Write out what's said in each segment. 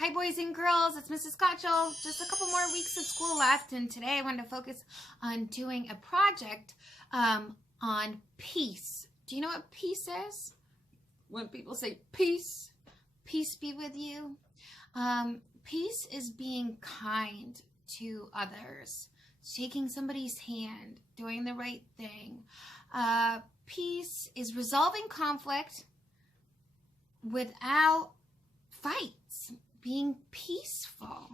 Hi boys and girls, it's Mrs. Cotchell. Just a couple more weeks of school left, and today I wanted to focus on doing a project on peace. Do you know what peace is? When people say peace, peace be with you. Peace is being kind to others, shaking somebody's hand, doing the right thing. Peace is resolving conflict without fights, being peaceful.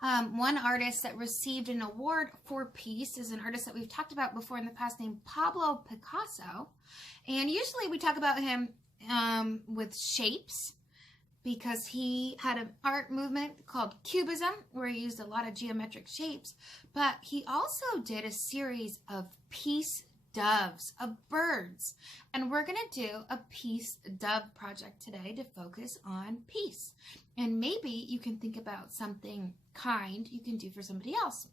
One artist that received an award for peace is an artist that we've talked about before in the past named Pablo Picasso. And usually we talk about him with shapes because he had an art movement called Cubism where he used a lot of geometric shapes. But he also did a series of peace doves, of birds. And we're going to do a peace dove project today to focus on peace. And maybe you can think about something kind you can do for somebody else.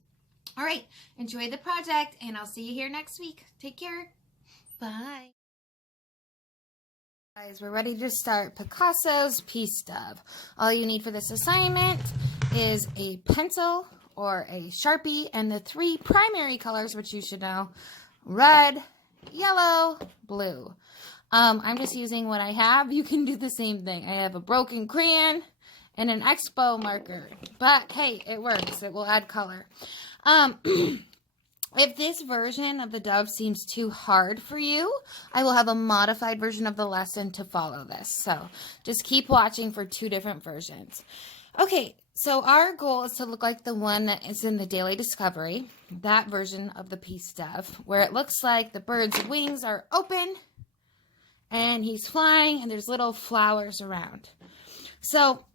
All right, enjoy the project, and I'll see you here next week. Take care. Bye. Guys, we're ready to start Picasso's Peace Dove. All you need for this assignment is a pencil or a Sharpie and the three primary colors, which you should know: red, yellow, blue. I'm just using what I have. You can do the same thing. I have a broken crayon and an Expo marker, but hey, it works. It will add color. If this version of the dove seems too hard for you, I will have a modified version of the lesson to follow this. So just keep watching for two different versions. Okay, so our goal is to look like the one that is in the Daily Discovery, that version of the Peace Dove, where it looks like the bird's wings are open and he's flying and there's little flowers around. So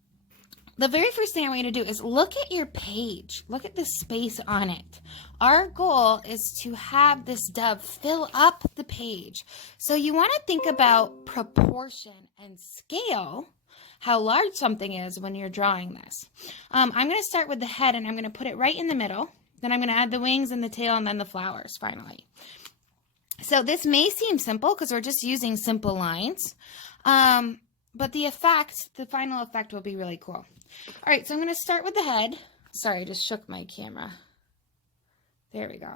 the very first thing I want you to do is look at your page. Look at the space on it. Our goal is to have this dove fill up the page. So you want to think about proportion and scale, how large something is when you're drawing this. I'm going to start with the head, and I'm going to put it right in the middle. Then I'm going to add the wings and the tail and then the flowers finally. So this may seem simple because we're just using simple lines. But the final effect will be really cool. All right, so I'm going to start with the head. Sorry, I just shook my camera. There we go.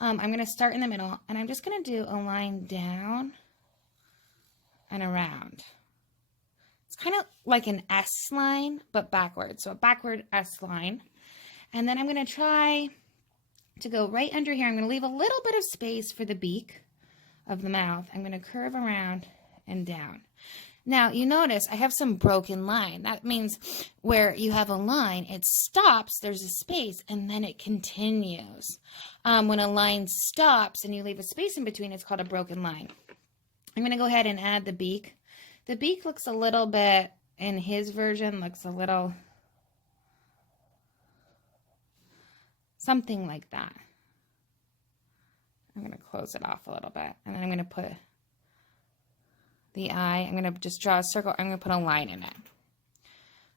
I'm going to start in the middle, and I'm just going to do a line down and around. It's kind of like an S line, but backwards. So a backward S line. And then I'm going to try to go right under here. I'm going to leave a little bit of space for the beak of the mouth. I'm going to curve around and down. Now, you notice I have some broken line. That means where you have a line, it stops, there's a space, and then it continues. When a line stops and you leave a space in between, it's called a broken line. I'm going to go ahead and add the beak. The beak looks a little bit, in his version, looks a little something like that. I'm going to close it off a little bit, and then I'm going to put the eye. I'm going to just draw a circle. I'm going to put a line in it.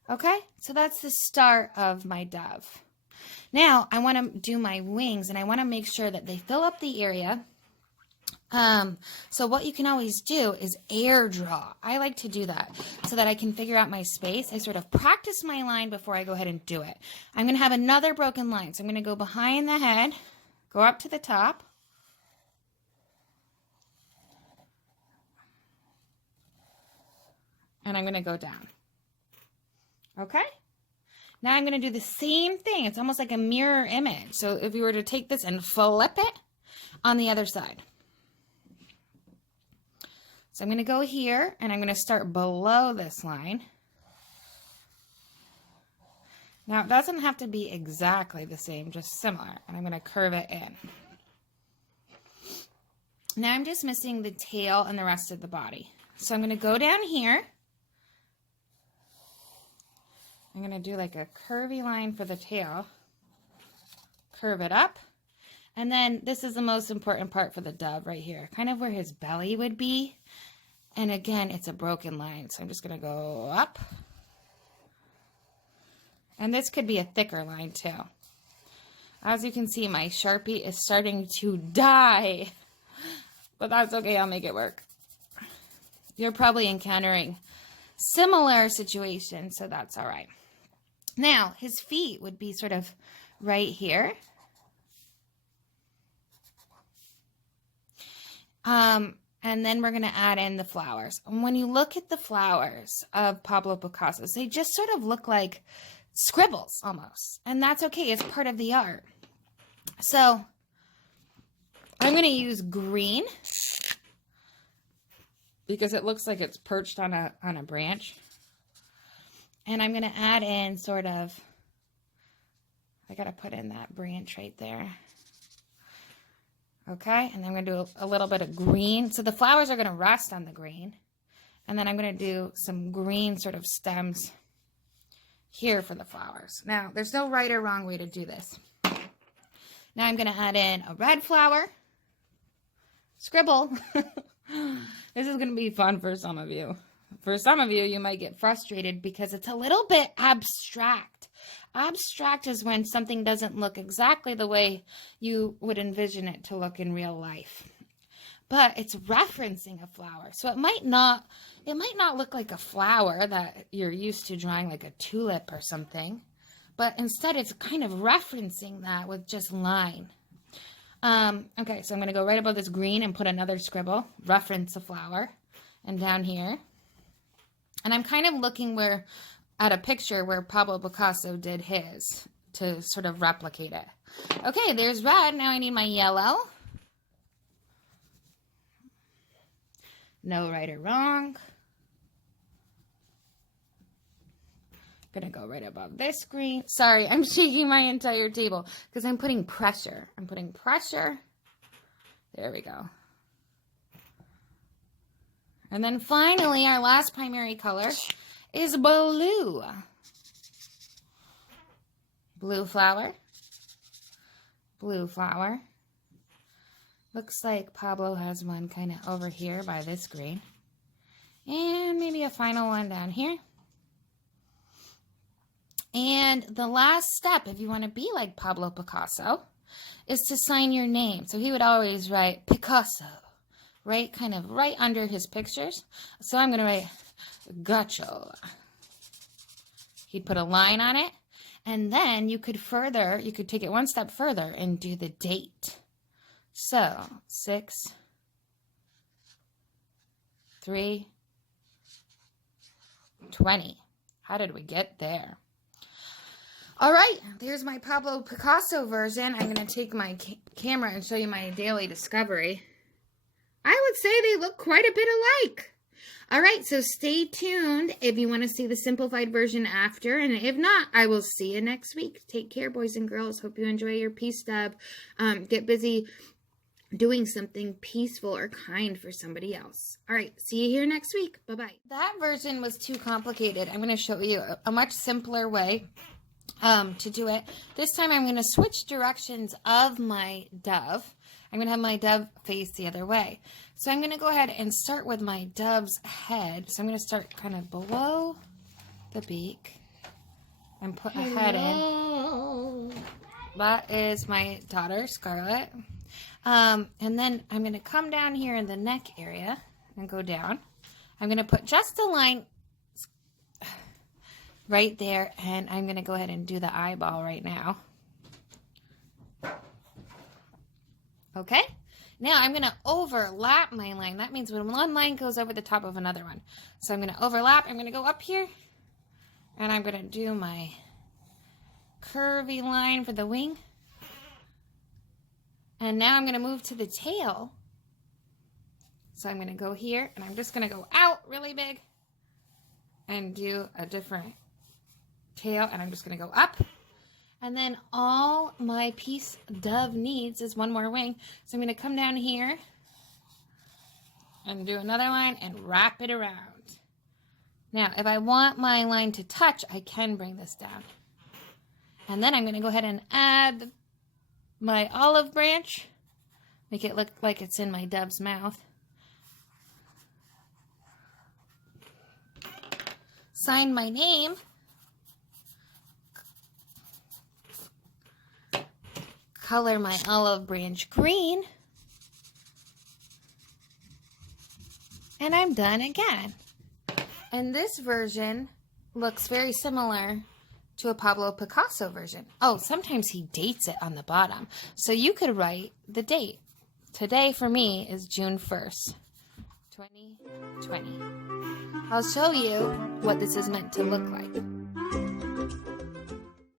Okay, so that's the start of my dove. Now, I want to do my wings, and I want to make sure that they fill up the area. So what you can always do is air draw. I like to do that so that I can figure out my space. I sort of practice my line before I go ahead and do it. I'm going to have another broken line. So I'm going to go behind the head, go up to the top, and I'm going to go down. Okay? Now I'm going to do the same thing. It's almost like a mirror image. So if you were to take this and flip it on the other side. So I'm going to go here, and I'm going to start below this line. Now it doesn't have to be exactly the same, just similar. And I'm going to curve it in. Now I'm just missing the tail and the rest of the body. So I'm going to go down here. I'm going to do like a curvy line for the tail, curve it up, and then this is the most important part for the dove right here, kind of where his belly would be. And again, it's a broken line, so I'm just going to go up. And this could be a thicker line too. As you can see, my Sharpie is starting to die, but that's okay, I'll make it work. You're probably encountering similar situation, so that's all right. Now, his feet would be sort of right here. And then we're going to add in the flowers. And when you look at the flowers of Pablo Picasso's, they just sort of look like scribbles almost. And that's okay. It's part of the art. So I'm going to use green because it looks like it's perched on a branch. And I'm going to add in sort of, I got to put in that branch right there. Okay, and then I'm going to do a little bit of green. So the flowers are going to rest on the green. And then I'm going to do some green sort of stems here for the flowers. Now, there's no right or wrong way to do this. Now I'm going to add in a red flower. Scribble. This is going to be fun for some of you. For some of you, you might get frustrated because it's a little bit abstract. Abstract is when something doesn't look exactly the way you would envision it to look in real life. But it's referencing a flower. So it might not look like a flower that you're used to drawing, like a tulip or something. But instead it's kind of referencing that with just line. Okay, so I'm going to go right above this green and put another scribble, reference a flower, and down here. And I'm kind of looking at a picture where Pablo Picasso did his to sort of replicate it. Okay, there's red. Now I need my yellow. No right or wrong. Gonna go right above this green. Sorry, I'm shaking my entire table because I'm putting pressure. I'm putting pressure. There we go. And then finally, our last primary color is blue. Blue flower. Blue flower. Looks like Pablo has one kind of over here by this green. And maybe a final one down here. And the last step, if you want to be like Pablo Picasso, is to sign your name. So he would always write Picasso, right? Kind of right under his pictures. So I'm going to write Gacho. He'd put a line on it. And then you could take it one step further and do the date. So 6/3/20. How did we get there? All right, there's my Pablo Picasso version. I'm going to take my camera and show you my daily discovery. I would say they look quite a bit alike. All right, so stay tuned if you want to see the simplified version after. And if not, I will see you next week. Take care, boys and girls. Hope you enjoy your peace stub. Get busy doing something peaceful or kind for somebody else. All right, see you here next week. Bye-bye. That version was too complicated. I'm going to show you a much simpler way to do it. This time I'm going to switch directions of my dove. I'm going to have my dove face the other way. So I'm going to go ahead and start with my dove's head. So I'm going to start kind of below the beak and put a head in. That is my daughter, Scarlett. And then I'm going to come down here in the neck area and go down. I'm going to put just a line right there, and I'm going to go ahead and do the eyeball right now. Okay, now I'm going to overlap my line. That means when one line goes over the top of another one. So I'm going to overlap. I'm going to go up here, and I'm going to do my curvy line for the wing. And now I'm going to move to the tail. So I'm going to go here, and I'm just going to go out really big and do a different tail, and I'm just going to go up. And then all my piece dove needs is one more wing. So I'm going to come down here and do another line and wrap it around. Now, if I want my line to touch, I can bring this down. And then I'm going to go ahead and add my olive branch. Make it look like it's in my dove's mouth. Sign my name. Color my olive branch green. And I'm done again. And this version looks very similar to a Pablo Picasso version. Oh, sometimes he dates it on the bottom. So you could write the date. Today for me is June 1st, 2020. I'll show you what this is meant to look like.